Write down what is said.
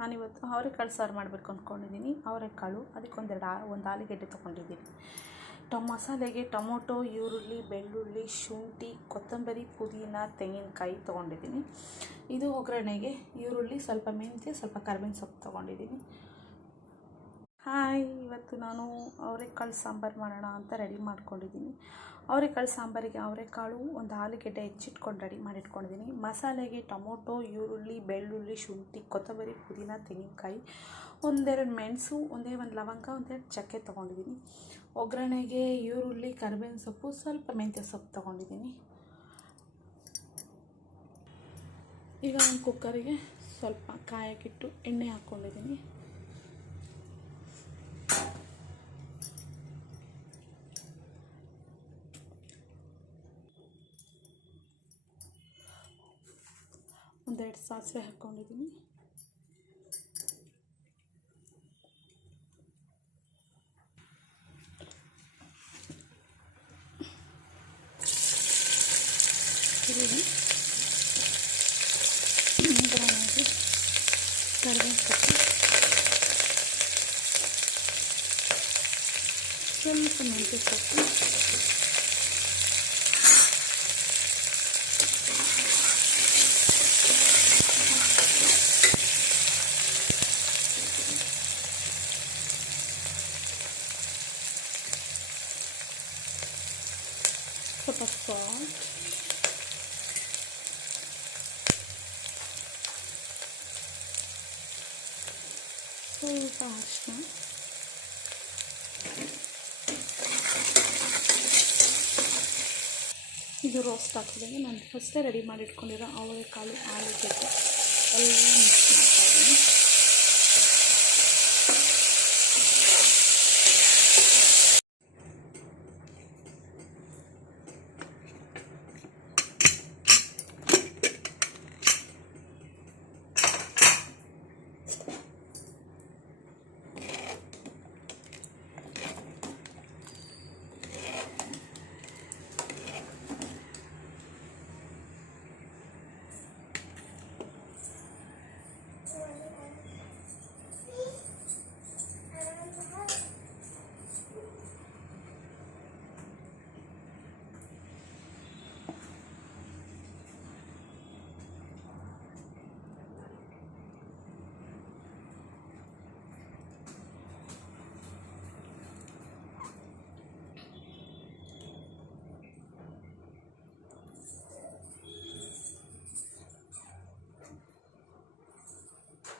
ನಾನಿವತ್ತು ಅವರೆಕಾಳು ಸಾರು ಮಾಡಬೇಕು ಅಂದ್ಕೊಂಡಿದ್ದೀನಿ. ಅವರೆಕಾಳು ಅದಕ್ಕೆ ಒಂದು ಆಲೂಗೆಡ್ಡೆ ತೊಗೊಂಡಿದ್ದೀನಿ. ಮಸಾಲೆಗೆ ಟೊಮೊಟೊ, ಈರುಳ್ಳಿ, ಬೆಳ್ಳುಳ್ಳಿ, ಶುಂಠಿ, ಕೊತ್ತಂಬರಿ, ಪುದೀನ, ತೆಂಗಿನಕಾಯಿ ತೊಗೊಂಡಿದ್ದೀನಿ. ಇದು ಒಗ್ಗರಣೆಗೆ ಈರುಳ್ಳಿ, ಸ್ವಲ್ಪ ಮೆಂತ್ಯ, ಸ್ವಲ್ಪ ಕರಿಬೇವಿನ ಸೊಪ್ಪು ತೊಗೊಂಡಿದ್ದೀನಿ. ಇವತ್ತು ನಾನು ಅವರೆಕಾಳು ಸಾಂಬಾರು ಮಾಡೋಣ ಅಂತ ರೆಡಿ ಮಾಡ್ಕೊಂಡಿದ್ದೀನಿ. ಅವರೆಕಾಳು ಸಾಂಬಾರಿಗೆ ಅವರೆಕಾಳು, ಒಂದು ಆಲೂಗೆಡ್ಡೆ ಹೆಚ್ಚಿಟ್ಕೊಂಡು ರೆಡಿ ಮಾಡಿಟ್ಕೊಂಡಿದ್ದೀನಿ. ಮಸಾಲೆಗೆ ಟೊಮೊಟೊ, ಈರುಳ್ಳಿ, ಬೆಳ್ಳುಳ್ಳಿ, ಶುಂಠಿ, ಕೊತ್ತಂಬರಿ, ಪುದೀನ, ತೆಂಗಿನಕಾಯಿ, ಒಂದೆರಡು ಮೆಣಸು, ಒಂದು ಲವಂಗ, ಒಂದೆರಡು ಚಕ್ಕೆ ತೊಗೊಂಡಿದ್ದೀನಿ. ಒಗ್ಗರಣೆಗೆ ಈರುಳ್ಳಿ, ಕರಿಬೇವಿನ ಸೊಪ್ಪು, ಸ್ವಲ್ಪ ಮೆಂತ್ಯ ಸೊಪ್ಪು ತೊಗೊಂಡಿದ್ದೀನಿ. ಈಗ ಒಂದು ಕುಕ್ಕರಿಗೆ ಸ್ವಲ್ಪ ಕಾಯಕ್ಕಿಟ್ಟು ಎಣ್ಣೆ ಹಾಕ್ಕೊಂಡಿದ್ದೀನಿ. ಒಂದೆರಡು ಸಾಸಿವೆ ಹಾಕ್ಕೊಂಡಿದ್ದೀನಿ. ಕರಿಬೇವಿನ ಸೊಪ್ಪು, ಸ್ವಲ್ಪ ಮೆಂತ್ಯ ಸೊಪ್ಪು, ಸ್ವಲ್ಪ ಸಾಲ್ಟ್, ಸ್ವಲ್ಪ ಅರಿಶಿನ, ಇದು ರೋಸ್ಟ್ ಆಗ್ತದೆ. ನಾನು ಫಸ್ಟೇ ರೆಡಿ ಮಾಡಿ ಇಟ್ಕೊಂಡಿರೋ ಅವರೆಕಾಳು, ಆಲೂಗೆಡ್ಡೆ ಎಲ್ಲ ಮಿಕ್ಸ್ ಮಾಡ್ತಾಯಿದ್ದೀನಿ.